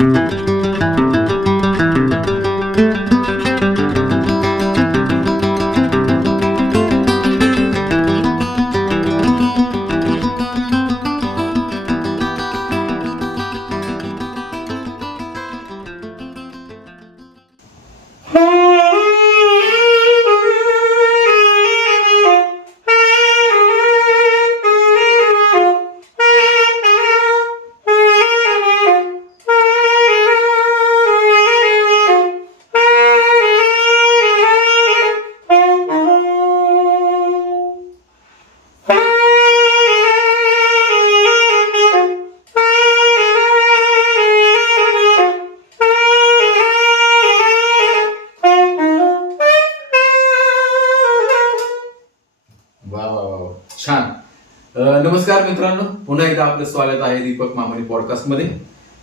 वा नमस्कार मित्रांनो पुन्हा एकदा आपलं स्वागत आहे दीपक मामानी पॉडकास्टमध्ये.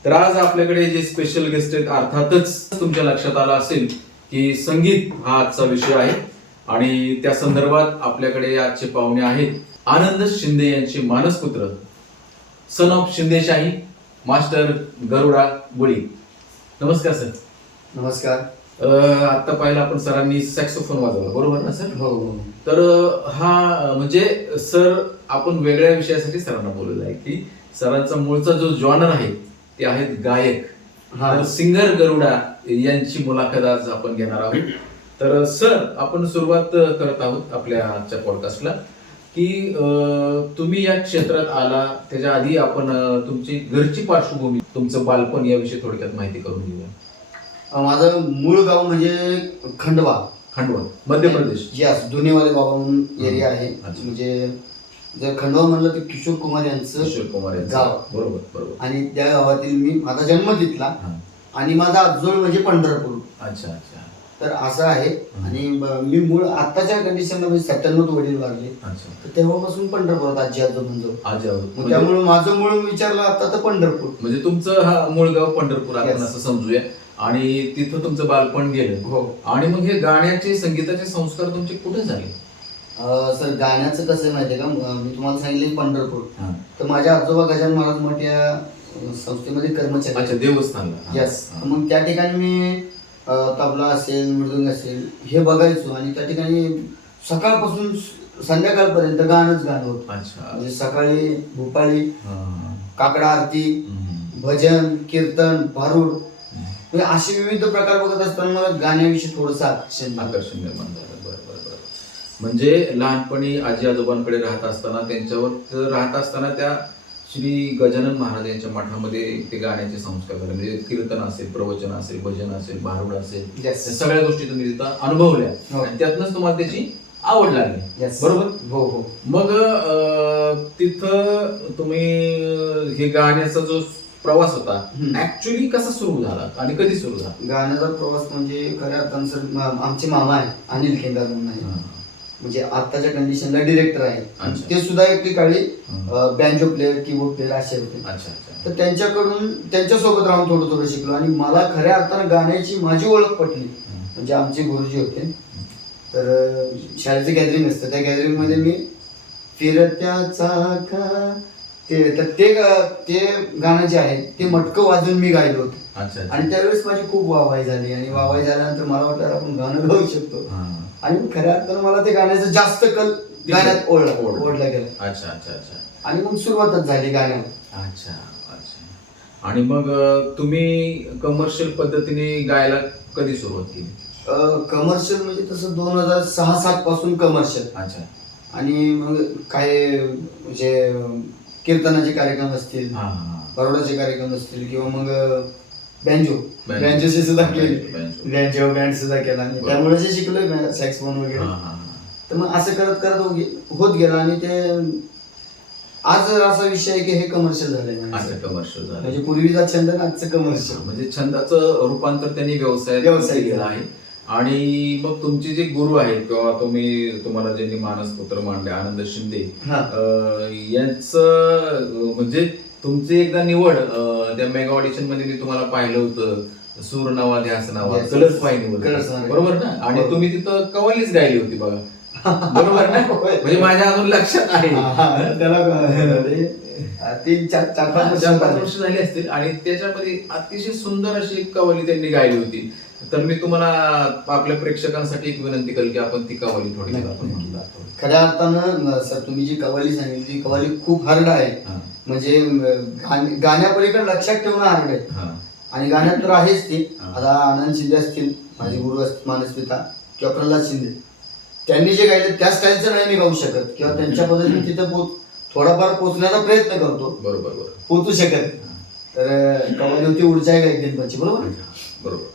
तर आज आपल्याकडे जे स्पेशल गेस्ट आहेत अर्थातच तुमच्या लक्षात आलं असेल की संगीत हा आजचा विषय आहे. आणि त्या संदर्भात आपल्याकडे आजचे पाहुणे आहेत आनंद शिंदे यांचे मानसपुत्र सन ऑफ शिंदेशाही मास्टर गरुडा बुळी नमस्कार सर नमस्कार. आता पाहिलं आपण सरांनी सॅक्सोफोन वाजवला बरोबर ना सर हो हो. तर हा म्हणजे सर आपण वेगळ्या विषयासाठी सरांना बोललेलं आहे की सरांचा मूळचा जो जॉनर आहे ते आहेत गायक. हा. सिंगर गरुडा यांची मुलाखत आज आपण घेणार आहोत. तर सर आपण सुरुवात करत आहोत आपल्या आजच्या पॉडकास्टला की तुम्ही या क्षेत्रात आला त्याच्या आधी आपण तुमची घरची पार्श्वभूमी तुमचं बालपण याविषयी थोडक्यात माहिती करून घेऊया. माझं मूळ गाव म्हणजे खंडवा. खंडवा मध्य प्रदेश. यस धुनेवाले बाबा म्हणून एरिया आहे. म्हणजे जर खंडवा म्हणलं तर किशोर कुमार यांचं किशोर कुमार यांचं. गाव. बरोबर बरोबर. आणि त्या गावातील मी माझा जन्म तिथला हा. आणि माझा आजोळ म्हणजे पंढरपूर. अच्छा अच्छा. तर असं आहे. आणि ब- मी मूळ आत्ताच्या कंडिशनला म्हणजे सत्त्याण्णव वडील वारले. अच्छा. तर तेव्हापासून पंढरपुरात आजी आज आहोत. मग म्हणजे त्यामुळे माझं मूळ विचारलं आता तर पंढरपूर. म्हणजे तुमचं हा मूळ गाव पंढरपूर आपण Yes. असं समजूया. आणि तिथं तुमचं बालपण गेलं. हो. आणि मग हे गाण्याचे संगीताचे संस्कार तुमचे कुठे झाले? सर गाण्याचं कसं आहे माहितीये का अं, मी तुम्हाला सांगितले पंढरपूर. तर माझ्या आजोबा गजानन महाराज मठ या अं, संस्थेमध्ये कर्मचारी. देवस्थानला हा. यस. मग त्या ठिकाणी मी तबला असेल मृदंग असेल हे बघायचो आणि त्या ठिकाणी सकाळपासून संध्याकाळपर्यंत गाणंच गाणं होतं म्हणजे सकाळी भोपाळी. काकडा आरती. भजन कीर्तन भारूड म्हणजे असे विविध प्रकार बघत असताना मला गाण्याविषयी थोडंसं आकर्षण. आकर्षण निर्माण झालं म्हणजे लहानपणी आजी आजोबांकडे राहत असताना त्यांच्यावर राहत असताना त्या श्री गजानन महाराज यांच्या मठामध्ये ते गाण्याचे संस्कार झाले म्हणजे कीर्तन असेल प्रवचन असेल भजन असेल भारुड असेल Yes. सगळ्या गोष्टी तुम्ही तिथं अनुभवल्या हो. आणि त्यातनंच तुम्हाला त्याची आवड लागली Yes. बरोबर हो हो मग अं, तिथं तुम्ही अं, हे गाण्याचा जो प्रवास होता हम्म. ऍक्च्युली कसा सुरू झाला आणि कधी सुरू झाला गाण्याचा प्रवास म्हणजे खऱ्या अर्थानं सर मा- आमचे मामा आहे अनिल केंदार म्हणून आहे म्हणजे आताच्या कंडिशनला डिरेक्टर आहे अच्छा. ते सुद्धा एके काळी. बँजो प्लेअर कीबोर्ड प्लेअर असे होते. अच्छा अच्छा. तर त्यांच्याकडून त्यांच्यासोबत राहून थोडं थोडं शिकलो आणि मला खऱ्या अर्थानं गाण्याची माझी ओळख पटली. म्हणजे आमचे गुरुजी होते. तर अं, शाळेचं गॅदरिंग असतं. त्या गॅदरिंगमध्ये मी फिरत्या चाका ते तर ते गा- ते गाणं जे आहे ते मटकं वाजून मी गायलो होतो. अच्छा आणि त्यावेळेस माझी खूप वाहवाई झाली. आणि वाहवाई झाल्यानंतर मला वाटलं आपण गाणं गाऊ शकतो. हा. आणि खऱ्या अर्थानं मला ते गाण्याचं जास्त कल गाण्यात ओढलं ओढलं. ओढलं गेलं. अच्छा अच्छा अच्छा. आणि मग सुरुवातच झाली गाण्यावर. अच्छा अच्छा. आणि मग अं, तुम्ही कमर्शियल पद्धतीने गायला कधी सुरुवात केली? कमर्शियल म्हणजे तसं दोन हजार सहा सात पासून कमर्शियल अच्छा. आणि मग काय म्हणजे अं, कीर्तनाचे कार्यक्रम असतील हा हा. बरोडाचे कार्यक्रम असतील किंवा मग बँजो. बँजोची सुद्धा केली. बँजो बँड सुद्धा केला आणि. त्यामुळे जे शिकलोय सॅक्सफोन वगैरे. तर मग असं करत करत होत गेला आणि ते आज असा विषय आहे की हे कमर्शियल झालंय असं कमर्शियल झालं म्हणजे पूर्वीचा छंद आजचं कमर्शियल म्हणजे छंदाचं रूपांतर त्यांनी व्यवसाय केलेलं केला. आहे आणि मग तुमचे जे गुरु आहेत किंवा तुम्ही तुम्हाला ज्यांनी मानसपुत्र मांडले आनंद शिंदे यांचं म्हणजे तुमची एकदा निवड अं, त्या मेगा ऑडिशनमध्ये मी तुम्हाला पाहिलं होतं सूर नावा ध्यास नावा Yes. कलर्स. बरोबर ना आणि बरोबर. तुम्ही तिथं कवालीच गायली होती बघा बरोबर ना होय. म्हणजे माझ्या अजून लक्षात आहे हा, हा, त्याला अरे, तीन चार चार पाच वर्ष चार पाच झाले. वर्ष झाली असतील आणि त्याच्यामध्ये अतिशय सुंदर अशी एक कवाली त्यांनी गायली होती तर मी तुम्हाला आपल्या प्रेक्षकांसाठी एक विनंती करेल की आपण ती कवाली थोडी. खऱ्या अर्थानं सर तुम्ही जी कवाली सांगितली ती कवाली खूप हार्ड आहे. म्हणजे गाण्यापलीकडे लक्षात ठेवणं हार्ड आहे. आणि गाण्यात तर आहेच ते. आता आनंद शिंदे असतील माझे गुरु असतील मानस पिता किंवा प्रल्हाद शिंदे त्यांनी जे गायले त्या स्टाईलचं नाही मी गाऊ शकत. किंवा त्यांच्या पद्धतीने तिथं पोच थोडाफार पोचण्याचा प्रयत्न करतो. बरोबर बरोबर. पोचू शकत तर कवाली होती ऊर्जा आहे का एक दिनपाची बरोबर? बरोबर.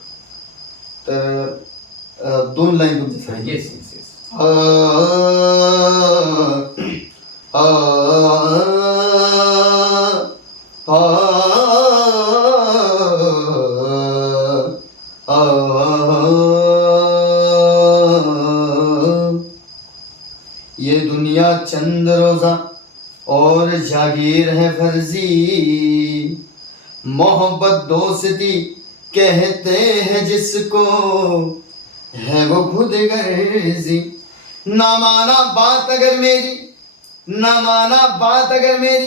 तर अं, दोन लाईन तुमच्या येस येस येस ये दुनिया चंद रोजा और जागीर है फर्जी मोहब्बत दोस्ती कहते हैं जिसको है वो खुद गर्जी। ना माना बात अगर मेरी, ना माना बात अगर मेरी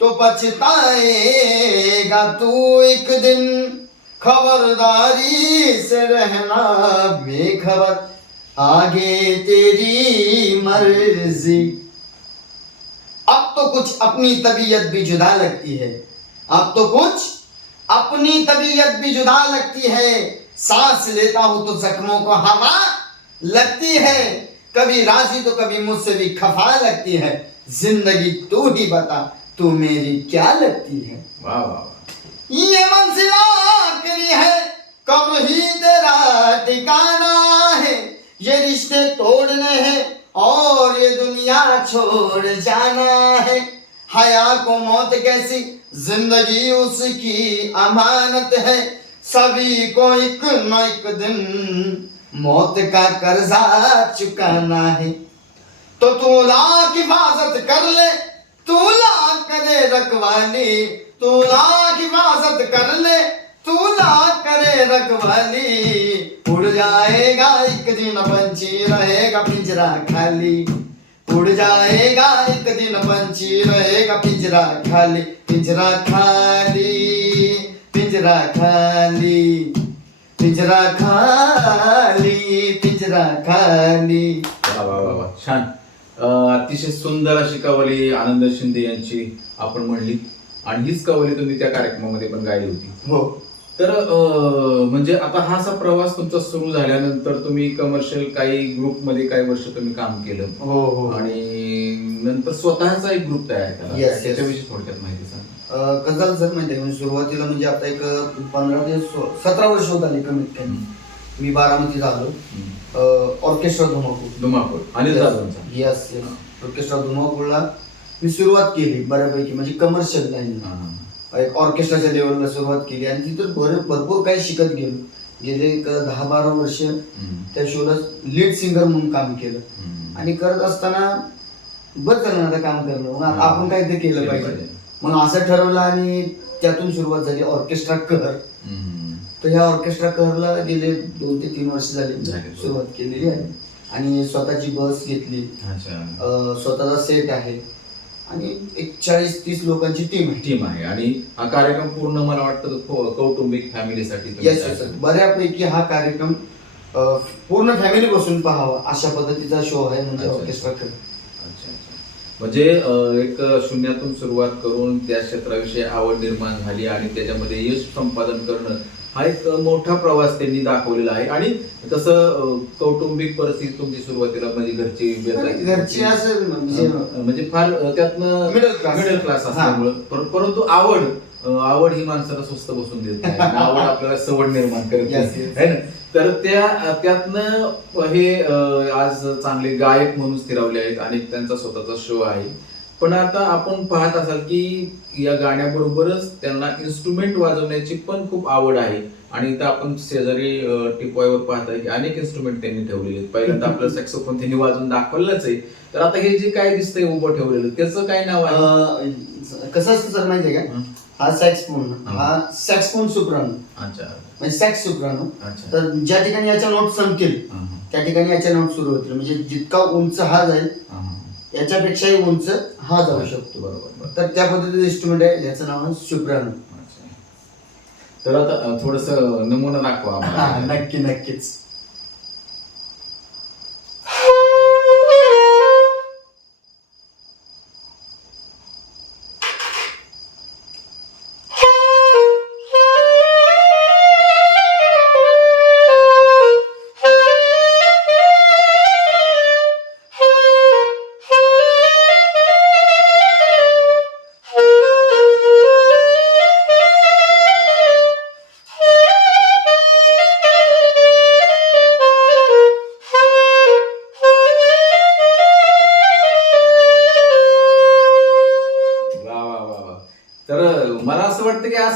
तो पछताएगा तू एक दिन। खबरदारी से रहना बेखबर, आगे तेरी मर्ज़ी। अब तो कुछ अपनी तबीयत भी जुदा लगती है। अब तो कुछ अपनी तबीयत भी जुदा लगती है। सांस लेता हूँ तो जख्मों को हवा लगती है। कभी राज़ी तो कभी मुझसे भी खफा लगती है। ज़िंदगी तू ही बता तू मेरी क्या लगती है? वा वा वा ये मंजिल आखिरी है। कब ही तेरा ठिकाना है। ये रिश्ते तोड़ने हैं और ये दुनिया छोड़ जाना है। हया को मौत कैसी ज़िंदगी उसकी अमानत है। सभी को एक न एक दिन मौत का कर्जा चुकाना है। तो तू लाख हिफाजत कर ले, तू लाख करे रखवाली, तू लाख हिफाजत कर ले, तू लाख करे रखवाली। उड़ जाएगा एक दिन पंछी रहेगा पिंजरा खाली। उड़ जाएगा एक दिन पंछी रहेगा पिंजरा खाली पिंजरा खाली पिंजरा खाली पिंजरा खाली पिंजरा खाली। वा वा वा वा छान. अं, अतिशय सुंदर अशी कवाली आनंद शिंदे यांची आपण म्हणली. आणि हीच कवाली तुम्ही त्या कार्यक्रमामध्ये पण गायली होती. हो. तर म्हणजे आता हा असा प्रवास तुमचा सुरू झाल्यानंतर तुम्ही कमर्शियल काही ग्रुपमध्ये काही वर्ष तुम्ही काम केलं. हो हो. आणि नंतर स्वतःचा एक ग्रुप तयार केला. Yes, yes. त्याच्याविषयी थोडक्यात माहिती सांग. अं, कसं झालं सर माहिती आहे सुरुवातीला म्हणजे आता एक पंधरा ते सो- सतरा वर्ष होत आली कमीत कमी. मी बारामती झालो. ऑर्केस्ट्रा धुमाकूळ. दुमापूर अनिल दादांचा यस यस ऑर्केस्ट्रा धुमाकूळला मी सुरुवात केली बऱ्यापैकी. म्हणजे कमर्शियल लाईन हा, हा. एक ऑर्केस्ट्राच्या लेवलला सुरुवात केली आणि तिथं भर भरपूर काही शिकत गेलो. गेले एक दहा बारा वर्ष त्या शोला लीड सिंगर म्हणून काम केलं. आणि करत असताना बरं झालं ना आता काम करणं. मग आपण काय ते केलं पाहिजे. मग असं ठरवलं आणि त्यातून सुरुवात झाली ऑर्केस्ट्रा कहर. तर ह्या ऑर्केस्ट्रा कहरला गेले दोन ते तीन वर्ष झाली. सुरुवात केलेली आहे. आणि स्वतःची बस घेतली. स्वतःचा सेट आहे. आणि एक चाळीस तीस लोकांची टीम आहे टीम आहे आणि हा कार्यक्रम पूर्ण मला वाटतं कौ- कौटुंबिक फॅमिलीसाठी तुम्ही येस तयार येस केला. बऱ्यापैकी हा कार्यक्रम अं, पूर्ण फॅमिली बसून पाहावा अशा पद्धतीचा शो आहे म्हणजे अच्छा. ऑर्केस्ट्रा कहर अच्छा, अच्छा. म्हणजे अं, एक शून्यातून सुरुवात करून त्या क्षेत्राविषयी आवड निर्माण झाली आणि त्याच्यामध्ये यश संपादन करणं हा एक मोठा प्रवास त्यांनी दाखवलेला आहे. आणि तसं कौटुंबिक परिस्थिती तुमची सुरुवातीला म्हणजे घरची आणि घरची असं म्हणजे म्हणजे फार त्यातनं. मिडल क्लास असल्यामुळं. पर- परंतु आवड आवड ही माणसाला स्वस्त बसून देत नाही. आवड आपल्याला सवड निर्माण करते Yes, yes. है ना? तर त्या त्यातनं हे आज चांगले गायक म्हणून स्थिरावले आहेत. आणि त्यांचा स्वतःचा शो आहे. पण आता आपण पाहत असाल की या गाण्याबरोबरच त्यांना इन्स्ट्रुमेंट वाजवण्याची पण खूप आवड आहे. आणि इथं आपण शेजारी टिपॉयवर पाहताय की अनेक इन्स्ट्रुमेंट त्यांनी ठेवलेले आहेत. पहिल्यांदा आपलं सॅक्सोफोन त्यांनी वाजवून दाखवलंच आहे. तर आता हे जे काय दिसतंय उभं ठेवलेलं त्याचं काय नाव आहे? कसं असतं सर माहितीये का? हं. सॅक्सफोन हं. सॅक्सफोन सुप्रानो अच्छा. म्हणजे सॅक्स सुप्रानो अच्छा. तर ज्या ठिकाणी याच्या नोट संपतील. त्या ठिकाणी याच्या नोट सुरू होतील. म्हणजे जितका उंच हा जाईल. याच्यापेक्षाही उंच हा जाऊ शकतो बरोबर. तर त्या पद्धतीचं इन्स्ट्रुमेंट आहे याचं नाव आहे अच्छा. तर आता थोडस नमुना दाखवा हा. नक्की नक्कीच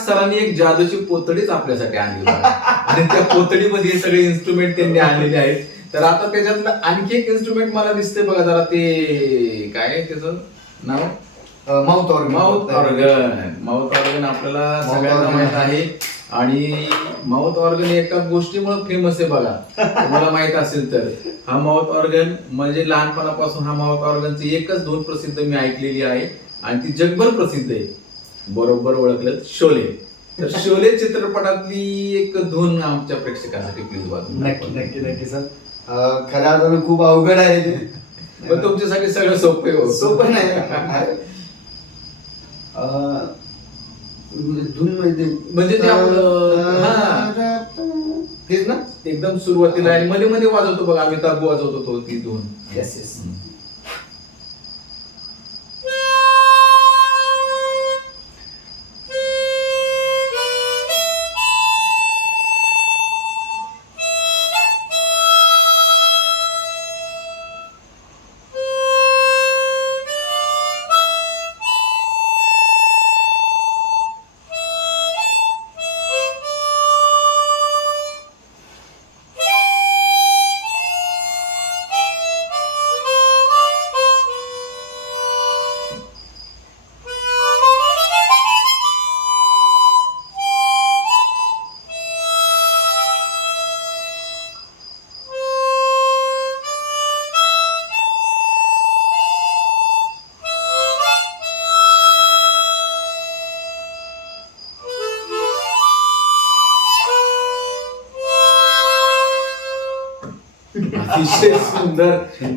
सरांनी एक जादूची पोतडीच आपल्यासाठी आणली. आणि त्या पोतडीमध्ये सगळे इन्स्ट्रुमेंट त्यांनी आणलेले आहेत. तर आता त्याच्यातलं आणखी एक इन्स्ट्रुमेंट मला दिसते बघा जरा ते काय त्याचं नाव? Mouth organ. Mouth organ. Mouth organ आपल्याला सगळ्यांना. माहीत आहे. आणि माउथ ऑर्गन एका गोष्टीमुळे फेमस आहे बघा. तुम्हाला माहीत असेल तर. हा माउथ ऑर्गन म्हणजे लहानपणापासून हा माउथ ऑर्गनची एकच धून प्रसिद्ध मी ऐकलेली आहे. आणि ती जगभर प्रसिद्ध आहे. बरोबर ओळखलं शोले. तर शोले चित्रपटातली एक धून आमच्या प्रेक्षकांसाठी प्लीज वाजून नक्की नक्की नक्की सर. खऱ्या अर्थानं खूप अवघड आहे ते. पण तुमच्यासाठी सगळं सोपं आहे हो. सोपं नाही. अं, धून म्हणजे? म्हणजे ते आपलं- हा. तेच ना. एकदम सुरुवातीला आणि मध्ये मध्ये वाजवतो बघा. अमिताभ वाजवतो तो ती धून. Yes, yes. अतिशय सुंदर.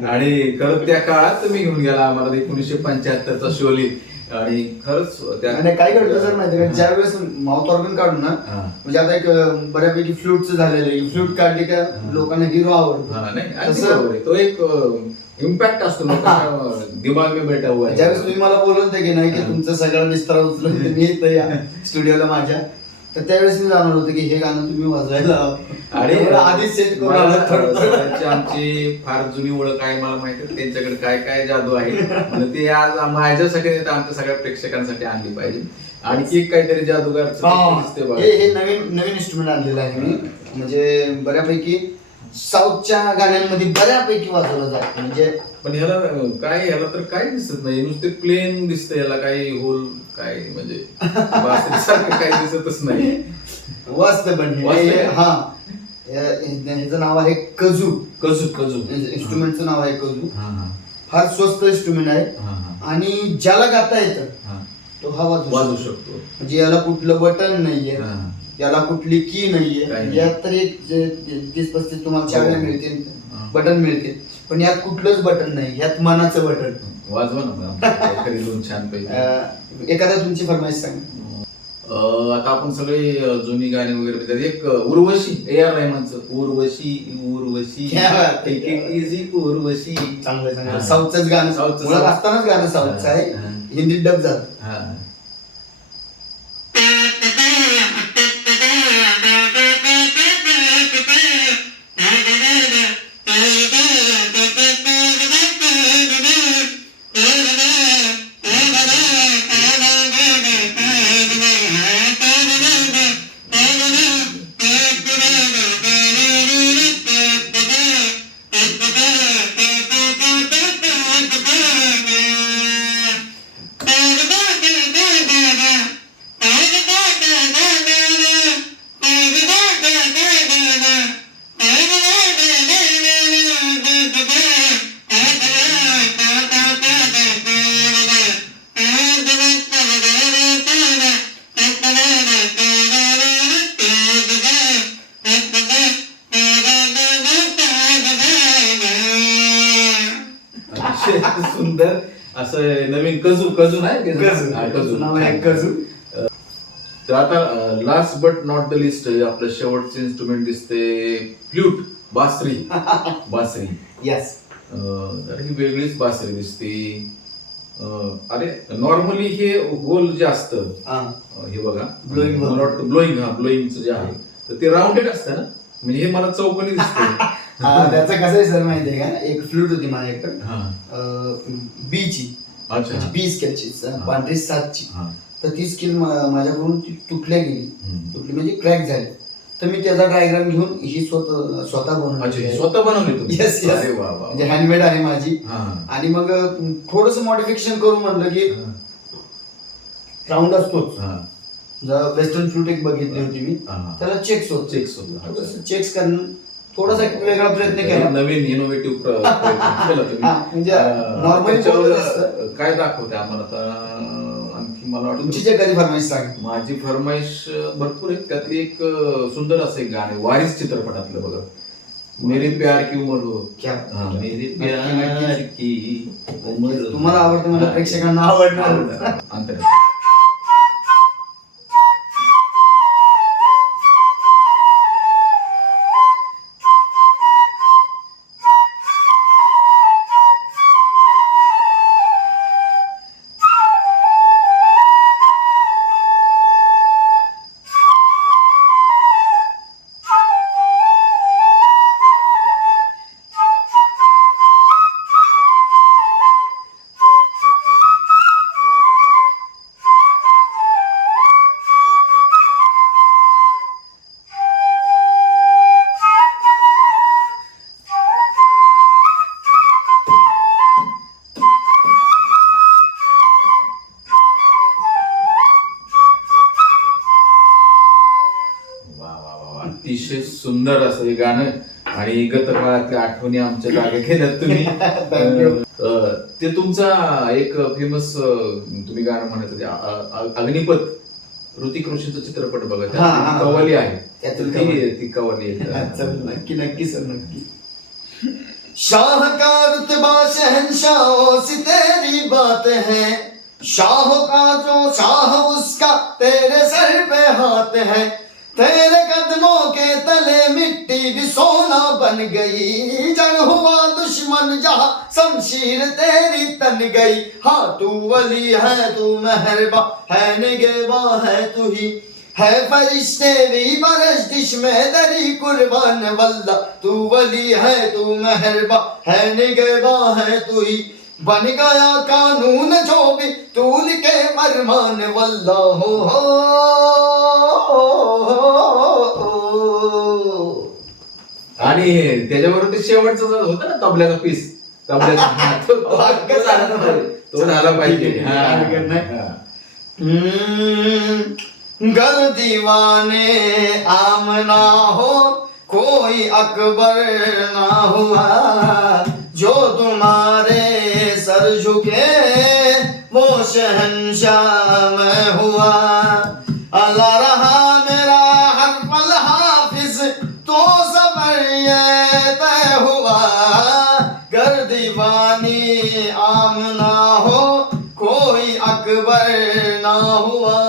आणि खरंच त्या काळात तुम्ही घेऊन गेला. आम्हाला एकोणीसशे पंच्याहत्तरचा शोली आणि खरंच त्या आणि काय घडलं सर माहिती ज्या वेळेस माउथ ऑर्गन काढून ना. म्हणजे आता एक बऱ्यापैकी फ्लूटचं झालेलं आहे. फ्लूट काढली का लोकांना हिरो आवडतो. तो एक इम्पॅक्ट असतो. दिमाग में बैठा हुआ है. ज्यावेळेस तुम्ही मला बोलत की नाही की तुमचं सगळं बिस्तर उचलून तुम्ही इथं या स्टुडिओला माझ्या. तर त्यावेळेस मी जाणवलं होतं की हे गाणं तुम्ही वाजवायला आणि आधीच सेट करून आमची फार जुनी ओळख आहे मला माहिती आहे त्यांच्याकडे काय काय जादू आहे. ते आज माझ्यासाठी नाही तर आमच्या सगळ्या प्रेक्षकांसाठी आणली पाहिजे. आणखी एक काहीतरी जादूगार हे. हे नवीन नवीन इन्स्ट्रुमेंट आणलेलं आहे मी. म्हणजे बऱ्यापैकी साऊथच्या गाण्यांमध्ये बऱ्यापैकी वाजवलं जातं. म्हणजे पण ह्याला काय ह्याला तर काय दिसत नाही नुसते प्लेन दिसतं ह्याला काही होल काय म्हणजे बासरीसारखं काही दिसतच नाही वाजतं पण हे. ह्याचं नाव आहे कजू. कजू कजू. इन्स्ट्रुमेंटचं नाव आहे कजू. हा हा. फार स्वस्त इन्स्ट्रुमेंट आहे. हा हा. आणि ज्याला गाता येतं हा. तो हा वाजू वाजवू शकतो. शकतो. म्हणजे याला कुठलं बटन नाहीये. हा. याला कुठली की काही नाहीये नाही. यात तर एक जे- तीस पस्तीस तुम्हाला हो. मिळतील. हा. बटन मिळतील. पण यात कुठलंच बटन नाही यात मनाचं बटन. वाजवा ना दोन छान पैकी. अं, एखादा तुमची फरमाईश सांग. अं, आता आपण सगळे अं, जुनी गाणी वगैरे. एक अं, उर्वशी ए आर रहमानचं उर्वशी उर्वशी क्या बात आहे, Take क्या it बात. easy, उर्वशी. चांगलं चांगलं. हा. साऊथचंच गाणं. साऊथचं- मुळात असतानाच गाणं साऊथचं आहे. हा. हिंदीत डब झालं. हा. नाव आहे. तर आता last but not the list आपलं शेवटचं इन्स्ट्रुमेंट दिसते फ्ल्यूट बासरी. बासरी. येस अं, तर ही वेगळीच बासरी दिसते. अं, अरे नॉर्मली हे गोल जे असतं हा. अं, हे बघा. Blowing वाटतं ब्लोईंग हा ब्लोईंगचं जे आहे. तर ते राऊंडेड असतं ना? म्हणजे हे मला चौकोनी दिसतं. त्याचं कसं आहे सर माहितीये का? एक फ्लूट होती माझ्याकडे. हा. बीची अच्छा. बी स्केलची हा. पांढरी सातची. हा. तर ती स्किल माझ्याकडून ती तुटल्या गेली. हम्म. तुटली म्हणजे क्रॅक झाली. तर मी त्याचा डायग्राम घेऊन ही स्वतः स्वतः अच्छा हे आहे. स्वतः बनवली तुम्ही? Yes, yes. अरे वा वा म्हणजे हँडमेड आहे माझी. हा. आणि मग थोडस मॉडिफिकेशन करून म्हणलं की हा. राऊंड असतोच. हा. वेस्टर्न फ्लूट एक बघितली होती मी. हा. त्याला चेक्स होत. Checks होतं, अच्छा. चेक्स करणं थोडासा एक वेगळा प्रयत्न केला. नवीन इनोव्हेटिव्ह केला तुम्ही. हा, म्हणजे अं, normally त्याच्यावर, बोलत असतं. काय दाखवते आम्हाला आता आणखी मला तुमची वाटतं जे कधी फरमाईश सांग माझी फरमाईश भरपूर आहे त्यातली एक सुंदर असं एक गाणं आहे, वारिस चित्रपटातलं बघा मेरे प्यार की उमर हो क्या हा, मेरे प्यार. की उमर तुम्हाला आवडतं मला हा. प्रेक्षकांना आवडणार. अंतराळ. अतिशय सुंदर असं हे गाणं. आणि गतकाळातल्या आठवणी आमच्या जागे केल्यात तुम्ही. अं, ते तुमचा एक फेमस तुम्ही गाणं म्हणत होते अ- अ- अग्निपथ ऋतिक रोशनचा चित्रपट बघा त्यात हा, हा. ती कवाली आहे. ती कवाली. ती कवाली आहे. चल नक्की नक्की सर नक्की. शाह का रुतबा शहनशाह से तेरी बात है। शाह का जो शाह उसका तेरे सर पे हाथ है। भी सोना बन गई। जड़ हुआ दुश्मन जहाँ शमशीर तेरी तन गई। हाँ तू वली है तू मेहरबा है निगेबा है तू ही। है फरिश्ते भी बरसदिश में दरी कुर्बान वल्ला तू वली है तू मेहरबा है निगेबा है तू ही। बन गया कानून जो भी तूल के फरमान वल्ला हो, हो, हो, हो, हो, हो हो। त्याच्याबरोबर ते शेवटचं होतं ना तबल्याचा पीस तबल्याचा. तो- झाला पाहिजे. गर दीवाने आमना हो कोई अकबर ना हुआ जो तुम्हारे सर झुके वो शहनशाह में हुआ। तय हुआ गर दीवानी आमना हो कोई अकबर ना हुआ।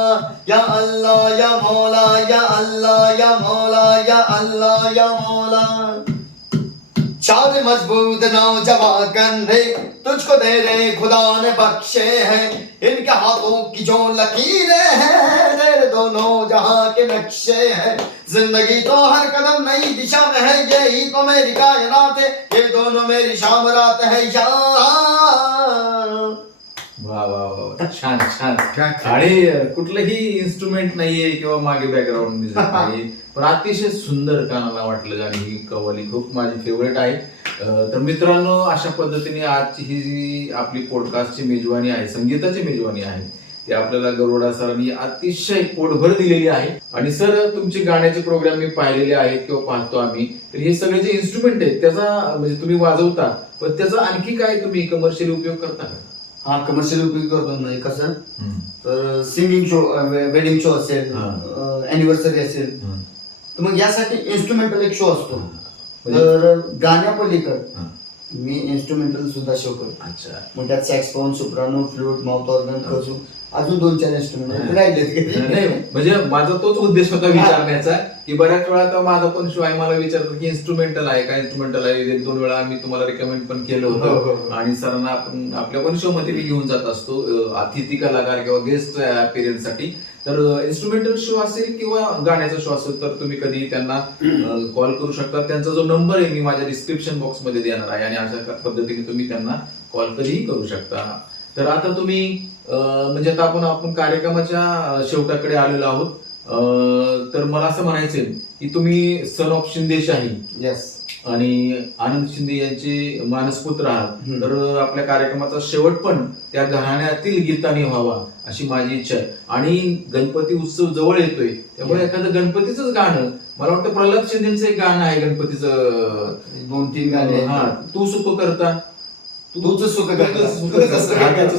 या अल्लाह या मौला या अल्लाह या मौला या अल्लाह या मौला। चार मज़बूत नौजवा कंधे तुझको दे रहे खुदा ने बख्शे हैं। इनके हाथों की जो लकीरें हैं तेरे दोनों जहाँ के नक्शे हैं। ज़िंदगी तो हर कदम नई दिशा में है, यही तो मेरी कायनात है ये दोनों मेरी शाम रात है यार वा वा वा. छान छान. आणि कुठलंही इन्स्ट्रुमेंट नाहीये किंवा मागे बॅकग्राऊंड म्युझिक नाही पण अतिशय सुंदर कानाला वाटलं आणि ही कव्वाली खूप माझी फेवरेट आहे. तर मित्रांनो अशा पद्धतीने आजची ही जी आपली पॉडकास्टची मेजवानी आहे संगीताची मेजवानी आहे ती आपल्याला गरुडा सरांनी अतिशय पोटभर दिलेली आहे. आणि सर तुमचे गाण्याचे प्रोग्राम मी पाहिलेले आहेत किंवा पाहतो आम्ही तर हे सगळे जे इन्स्ट्रुमेंट आहेत त्याचा म्हणजे तुम्ही वाजवता पण त्याचा आणखी काय तुम्ही कमर्शियल उपयोग करता? का हा कमर्शियल उपयोग करतो म्हणजे कसं. तर सिंगिंग शो वेडिंग शो असेल. अॅनिव्हर्सरी असेल. तर मग यासाठी इन्स्ट्रुमेंटल एक शो असतो तर गाण्यापलीकड हा. मी इन्स्ट्रुमेंटल सुद्धा शो करतो अच्छा मग त्यात saxophone soprano flute mouth organ kazoo अजून दोन चार इन्स्ट्रुमेंट राहिलेत. नाही म्हणजे माझा तोच उद्देश होता विचारण्याचा की बऱ्याच वेळा तर माझा पण शिवाय मला विचारतो की इन्स्ट्रुमेंटल आहे का? इन्स्ट्रुमेंटल आहे. दोन वेळा आम्ही तुम्हाला रिकमेंड पण केलं हो, हो, होतं. हो. आणि सरांना आपण आपल्या पण शो मध्ये घेऊन जात असतो अतिथी कलाकार किंवा गेस्ट अपिरियन्ससाठी. तर इन्स्ट्रुमेंटल शो असेल किंवा गाण्याचा शो असेल तर तुम्ही कधी त्यांना कॉल करू शकता. त्यांचा जो नंबर आहे मी माझ्या डिस्क्रिप्शन बॉक्समध्ये देणार आहे. आणि अशा पद्धतीने तुम्ही त्यांना कॉल कधीही करू शकता. तर आता तुम्ही म्हणजे आता आपण आपण कार्यक्रमाच्या शेवटाकडे आलेलो आहोत. अं, तर मला असं म्हणायचंय की तुम्ही सन ऑफ शिंदेशाही येस आणि आनंद शिंदे यांचे मानसपुत्र आहात. तर आपल्या कार्यक्रमाचा शेवट पण त्या घराण्यातील गीताने व्हावा अशी माझी इच्छा आहे. आणि गणपती उत्सव जवळ येतोय. त्यामुळे एखादं गणपतीचंच गाणं मला वाटतं प्रल्हाद शिंदेचं एक गाणं आहे गणपतीचं दोन तीन गाणे हा. तू सुख करता. तूच सुख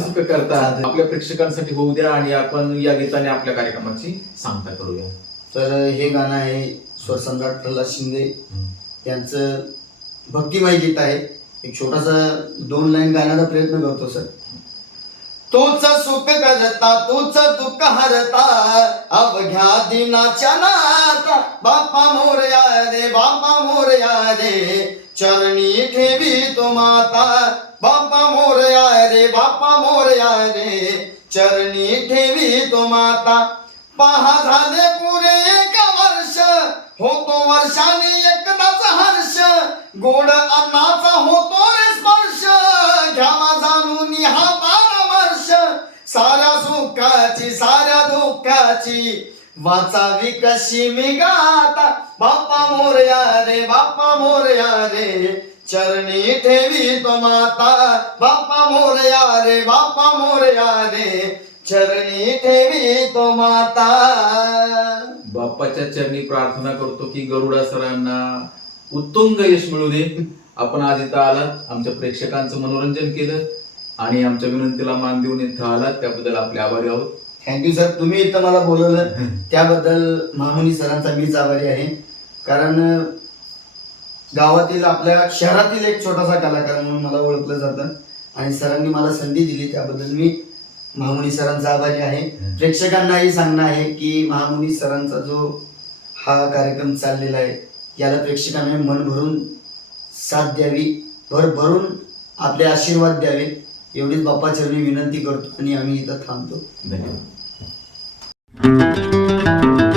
सुख करता. आपल्या प्रेक्षकांसाठी होऊ द्या आणि आपण या गीताने आपल्या कार्यक्रमाची सांगता करूया. तर हे गाणं आहे स्वरसम्राट प्रल्हाद शिंदे. यांचं भक्तिमय गीत आहे. एक छोटासा दोन लाईन गाण्याचा प्रयत्न करतो सर. तूच सुख करता तूच दुःख हरता. अवघ्या दिनाच्या नाता. बापा मोरया रे बापा मोरया रे. चरणी ठेवी तो माता. बापा मोरया रे बापा मोरया रे. चरणी ठेवी तो माता. पहा झाले पुरे एक वर्ष. होतो वर्षाने एकदाच हर्ष. गोड अन्नाचा होतो रे स्पर्श. घ्यावा जाणून हा परामर्श साऱ्या सुखाची साऱ्या दुःखाची. वाचावी कशी मी गाता? बाप्पा मोरया रे बाप्पा मोरया रे चरणी ठेवी तो माता. बाप्पा मोरया रे बाप्पा मोरया रे चरणी ठेवी तो माता. बाप्पाच्या चरणी प्रार्थना करतो की गरुडा सरांना उत्तुंग यश मिळू दे. आपण आज इथं आलात आमच्या प्रेक्षकांचं मनोरंजन केलं आणि आमच्या विनंतीला मान देऊन इथं आलात. त्याबद्दल आपले आभारी आहोत. थँक्यू सर तुम्ही इथं मला बोलवलं. त्याबद्दल महामुनी सरांचा मीच आभारी आहे. कारण गावातील आपल्या शहरातील एक छोटासा कलाकार म्हणून मला ओळखलं जातं. आणि सरांनी मला संधी दिली त्याबद्दल मी महामुनी सरांचा आभारी आहे. प्रेक्षकांनाही सांगणं आहे की महामुनी सरांचा जो हा कार्यक्रम चाललेला आहे याला प्रेक्षकांना मन भरून साथ द्यावी भर भरून आपले आशीर्वाद द्यावे एवढीच बाप्पाचरणी विनंती करतो आणि आम्ही इथं थांबतो. धन्यवाद. Thank you.